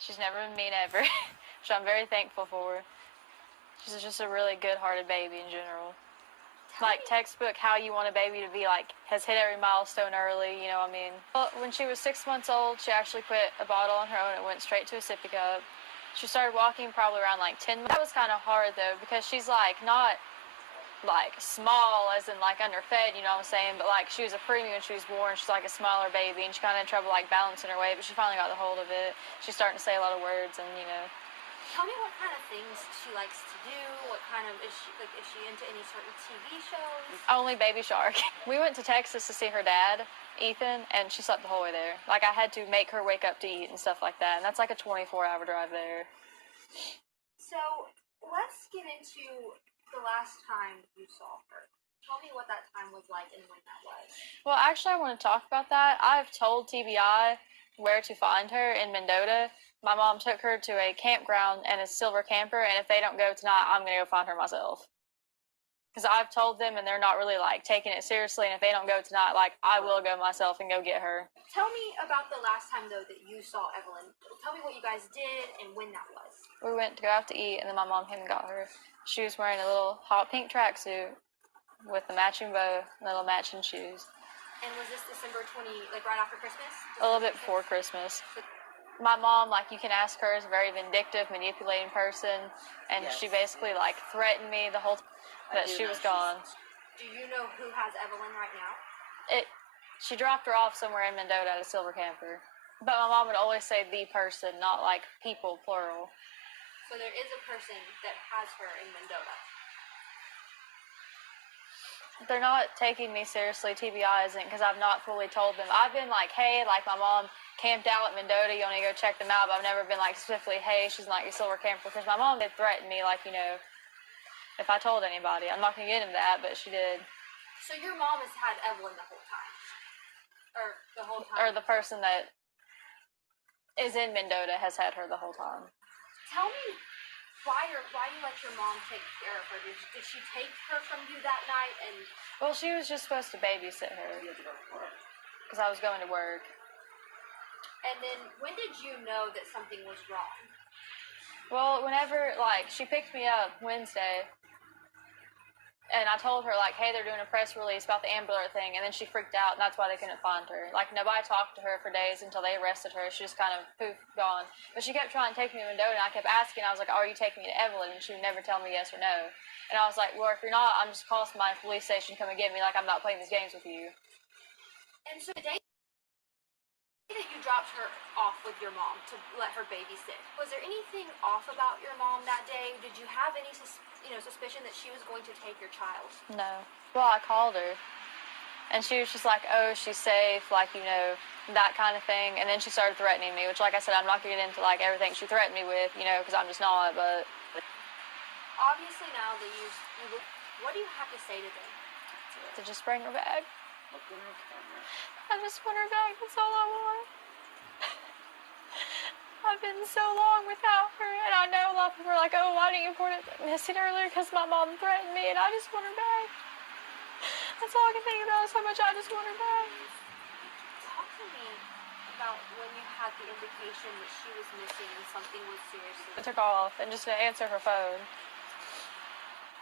She's never been mean ever, which I'm very thankful for. She's just a really good-hearted baby in general. Like, textbook how you want a baby to be, like, has hit every milestone early, you know what I mean? Well, when she was 6 months old, she actually quit a bottle on her own and went straight to a sippy cup. She started walking probably around, like, 10 months. That was kind of hard, though, because she's, like, not, like, small as in, like, underfed, you know what I'm saying? But, like, she was a preemie when she was born. She's, like, a smaller baby, and she kind of had trouble, like, balancing her weight, but she finally got the hold of it. She's starting to say a lot of words, and, you know. Tell me what kind of things she likes to do. What kind of is she into any certain TV shows? Only Baby Shark. We went to Texas to see her dad, Ethan, and she slept the whole way there. Like, I had to make her wake up to eat and stuff like that, and that's like a 24-hour drive there. So let's get into the last time you saw her. Tell me what that time was like and when that was. Well, actually, I want to talk about that. I've told TBI where to find her in Mendota. My mom took her to a campground and a silver camper, and if they don't go tonight, I'm going to go find her myself. Because I've told them, and they're not really, like, taking it seriously, and if they don't go tonight, like, I will go myself and go get her. Tell me about the last time, though, that you saw Evelyn. Tell me what you guys did and when that was. We went to go out to eat, and then my mom came and got her. She was wearing a little hot pink tracksuit with the matching bow and little matching shoes. And was this December 20, like, right after Christmas? A little bit before Christmas. My mom, like, you can ask her, is a very vindictive, manipulating person, and yes. She basically, like, threatened me the whole time that she was gone. Do you know who has Evelyn right now? She dropped her off somewhere in Mendota at a silver camper. But my mom would always say the person, not, like, people, plural. So there is a person that has her in Mendota. They're not taking me seriously, TBI isn't, because I've not fully told them. I've been like, hey, like, my mom camped out at Mendota, you want to go check them out, but I've never been like specifically, hey, she's not your silver camper, because my mom did threaten me, like, you know, if I told anybody. I'm not going to get into that, but she did. So your mom has had Evelyn the whole time? Or the whole time? Or the person that is in Mendota has had her the whole time. Tell me why you let your mom take care of her. Did she take her from you that night? And well, she was just supposed to babysit her because I was going to work. And then when did you know that something was wrong? Well, whenever, like, she picked me up Wednesday, and I told her, like, hey, they're doing a press release about the Amber Alert thing, and then she freaked out, and that's why they couldn't find her. Like, nobody talked to her for days until they arrested her. She just kind of, poof, gone. But she kept trying to take me to Mendota, and I kept asking, I was like, are you taking me to Evelyn? And she would never tell me yes or no. And I was like, well, if you're not, I'm just calling my police station, come and get me, like, I'm not playing these games with you. And so the day that you dropped her off with your mom to let her babysit, was there anything off about your mom that day? Did you have any suspicion that she was going to take your child? No. Well, I called her, and she was just like, oh, she's safe, like, you know, that kind of thing. And then she started threatening me, which, like I said, I'm not going to get into, like, everything she threatened me with, you know, because I'm just not, but obviously now that what do you have to say to them? To just bring her back. I just want her back, that's all I want. I've been so long without her, and I know a lot of people are like, oh, why didn't you report it missing earlier? Because my mom threatened me, and I just want her back. That's all I can think about is how much I just want her back. Talk to me about when you had the indication that she was missing and something was seriously. I took off and just didn't answer her phone.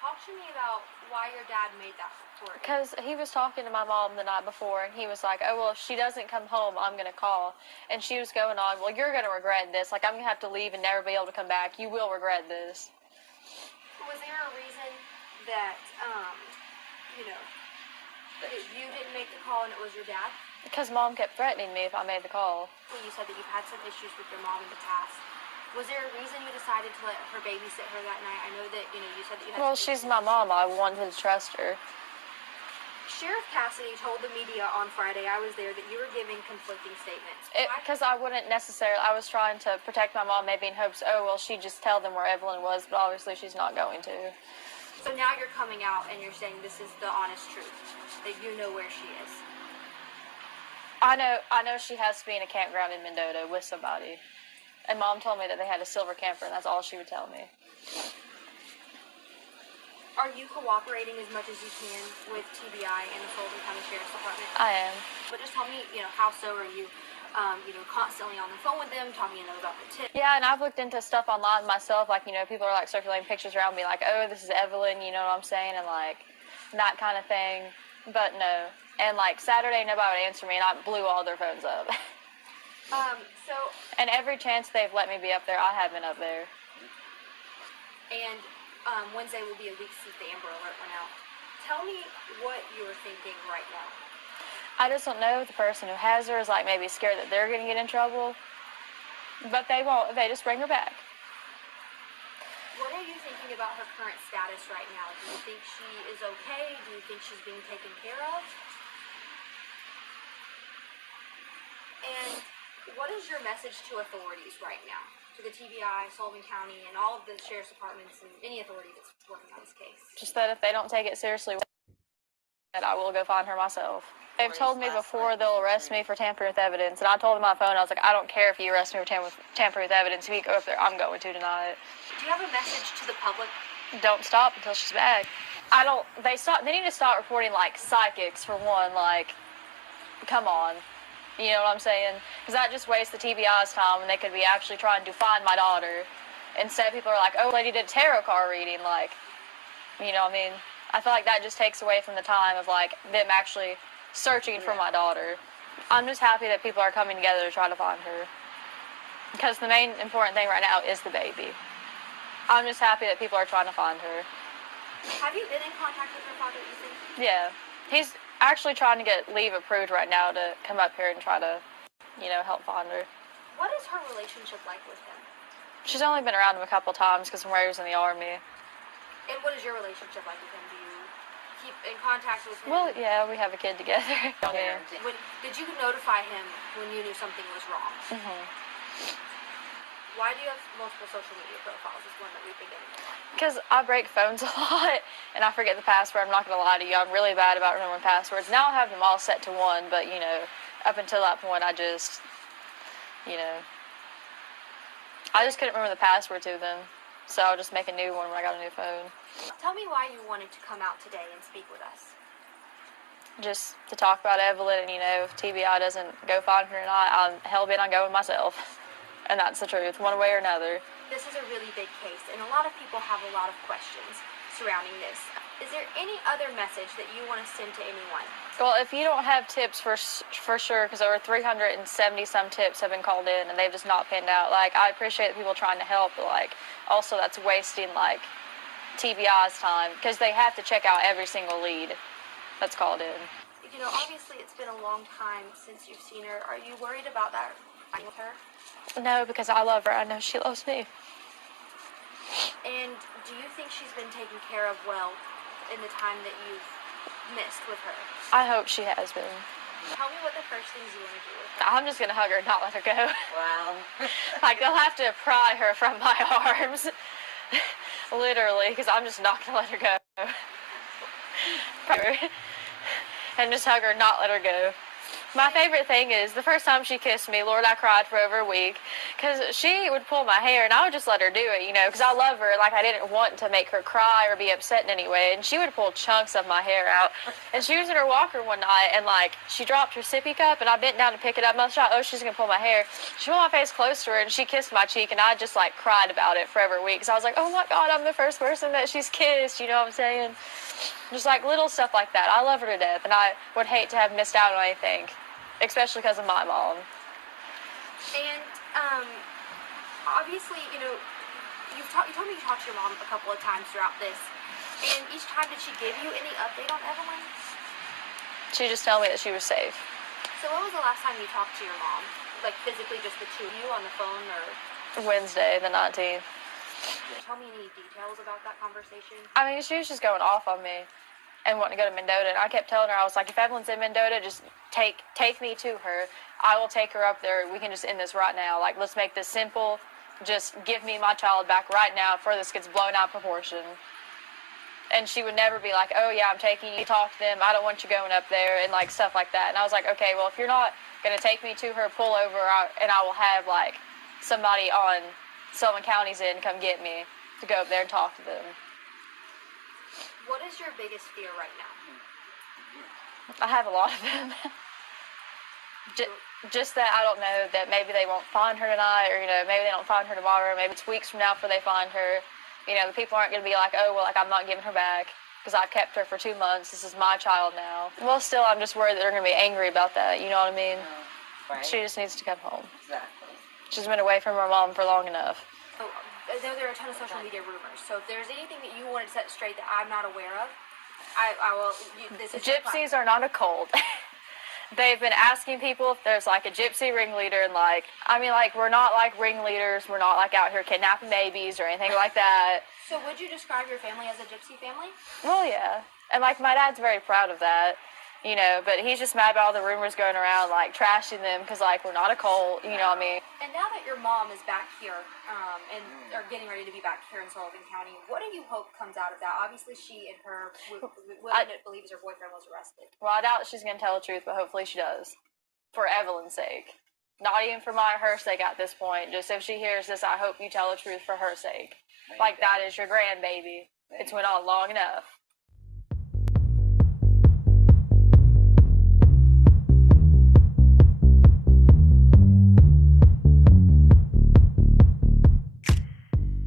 Talk to me about why your dad made that report. Because he was talking to my mom the night before, and he was like, oh, well, if she doesn't come home, I'm going to call. And she was going on, well, you're going to regret this. Like, I'm going to have to leave and never be able to come back. You will regret this. Was there a reason that, that you didn't make the call and it was your dad? Because mom kept threatening me if I made the call. Well, you said that you've had some issues with your mom in the past. Was there a reason you decided to let her babysit her that night? I know that, you said that you had... Well, she's my mom. I wanted to trust her. Sheriff Cassidy told the media on Friday, I was there, that you were giving conflicting statements. Because I wouldn't necessarily... I was trying to protect my mom, maybe in hopes, oh, well, she'd just tell them where Evelyn was, but obviously she's not going to. So now you're coming out and you're saying this is the honest truth, that you know where she is. I know she has to be in a campground in Mendota with somebody. And mom told me that they had a silver camper, and that's all she would tell me. Are you cooperating as much as you can with TBI and the Sullivan County Sheriff's Department? I am. But just tell me, how so are you, constantly on the phone with them, talking to them about the tip? Yeah, and I've looked into stuff online myself. Like, people are, like, circulating pictures around me, like, oh, this is Evelyn, you know what I'm saying? And, like, that kind of thing. But no. And, like, Saturday, nobody would answer me, and I blew all their phones up. So... And every chance they've let me be up there, I have been up there. And Wednesday will be a week since the Amber Alert went out. Tell me what you're thinking right now. I just don't know if the person who has her is, like, maybe scared that they're going to get in trouble. But they won't. They just bring her back. What are you thinking about her current status right now? Do you think she is okay? Do you think she's being taken care of? And what is your message to authorities right now? To the TBI, Sullivan County, and all of the sheriff's departments and any authority that's working on this case? Just that if they don't take it seriously, that I will go find her myself. They've told me before they'll arrest me for tampering with evidence, and I told them on my phone, I was like, I don't care if you arrest me for tampering with evidence. If you go up there, I'm going to deny it. Do you have a message to the public? Don't stop until she's back. They need to stop reporting, like, psychics, for one, like, come on. You know what I'm saying? Because that just wastes the TBI's time when they could be actually trying to find my daughter. Instead, people are like, oh, lady did a tarot card reading, like, you know what I mean? I feel like that just takes away from the time of, like, them actually searching for my daughter. I'm just happy that people are coming together to try to find her. Because the main important thing right now is the baby. I'm just happy that people are trying to find her. Have you been in contact with her father, you think? Yeah. He's actually trying to get leave approved right now to come up here and try to, help find her. What is her relationship like with him? She's only been around him a couple times because when he was in the Army. And what is your relationship like with him? Do you keep in contact with him? Well, yeah, we have a kid together. Yeah. Did you notify him when you knew something was wrong? Mm-hmm. Why do you have multiple social media profiles is one that we've been getting a lot. Because I break phones a lot, and I forget the password. I'm not going to lie to you. I'm really bad about remembering passwords. Now I have them all set to one, but, up until that point, I just couldn't remember the password to them. So I'll just make a new one when I got a new phone. Tell me why you wanted to come out today and speak with us. Just to talk about Evelyn, and, if TBI doesn't go find her or not, I'm hell-bent on going myself. And that's the truth, one way or another. This is a really big case, and a lot of people have a lot of questions surrounding this. Is there any other message that you want to send to anyone? Well, if you don't have tips for sure, because over 370-some tips have been called in, and they've just not pinned out. Like, I appreciate people trying to help, but, like, also that's wasting, like, TBI's time, because they have to check out every single lead that's called in. Obviously it's been a long time since you've seen her. Are you worried about that with her? No, because I love her. I know she loves me. And do you think she's been taken care of well in the time that you've missed with her? I hope she has been. Tell me what the first things you want to do with her. I'm just going to hug her and not let her go. Wow. Like, they'll have to pry her from my arms. Literally, because I'm just not going to let her go. And just hug her and not let her go. My favorite thing is, the first time she kissed me, Lord, I cried for over a week, because she would pull my hair, and I would just let her do it, because I love her, like, I didn't want to make her cry or be upset in any way, and she would pull chunks of my hair out, and she was in her walker one night, and, like, she dropped her sippy cup, and I bent down to pick it up, and I thought, oh, she's going to pull my hair. She pulled my face close to her, and she kissed my cheek, and I just, like, cried about it for over a week, because I was like, oh, my God, I'm the first person that she's kissed, you know what I'm saying? Just, like, little stuff like that. I love her to death, and I would hate to have missed out on anything, especially because of my mom. And, obviously, you told me you talked to your mom a couple of times throughout this, and each time did she give you any update on Evelyn? She just told me that she was safe. So when was the last time you talked to your mom? Like, physically, just the two of you on the phone, or? Wednesday, the 19th. Tell me any details about that conversation. I mean, she was just going off on me and wanting to go to Mendota, and I kept telling her, I was like, if Evelyn's in Mendota, just take me to her. I will take her up there. We can just end this right now. Like, let's make this simple. Just give me my child back right now before this gets blown out of proportion. And she would never be like, oh, yeah, I'm taking you, talk to them, I don't want you going up there, and, like, stuff like that. And I was like, okay, well, if you're not going to take me to her, pull over, and I will have, like, somebody on Sullivan County's in come get me to go up there and talk to them. What is your biggest fear right now? I have a lot of them. Just that I don't know that maybe they won't find her tonight, or maybe they don't find her tomorrow. Maybe it's weeks from now before they find her. The people aren't going to be like, oh well, like I'm not giving her back because I've kept her for 2 months. This is my child now. Well, still, I'm just worried that they're going to be angry about that. You know what I mean? Right. She just needs to come home. Exactly. She's been away from her mom for long enough. Oh, I know there are a ton of social media rumors. So if there's anything that you want to set straight that I'm not aware of, I will. This is Gypsies are not a cult. They've been asking people if there's like a gypsy ringleader, and we're not like ringleaders. We're not like out here kidnapping babies or anything like that. So would you describe your family as a gypsy family? Well, yeah. And like my dad's very proud of that, but he's just mad about all the rumors going around, like trashing them because like we're not a cult, you know what I mean? And now that your mom is back here, and are getting ready to be back here in Sullivan County, what do you hope comes out of that? Obviously, she and her, what I believe is her boyfriend, was arrested. Well, I doubt she's going to tell the truth, but hopefully she does. For Evelyn's sake. Not even for her sake at this point. Just if she hears this, I hope you tell the truth for her sake. Like, that is your grandbaby. It's went on long enough.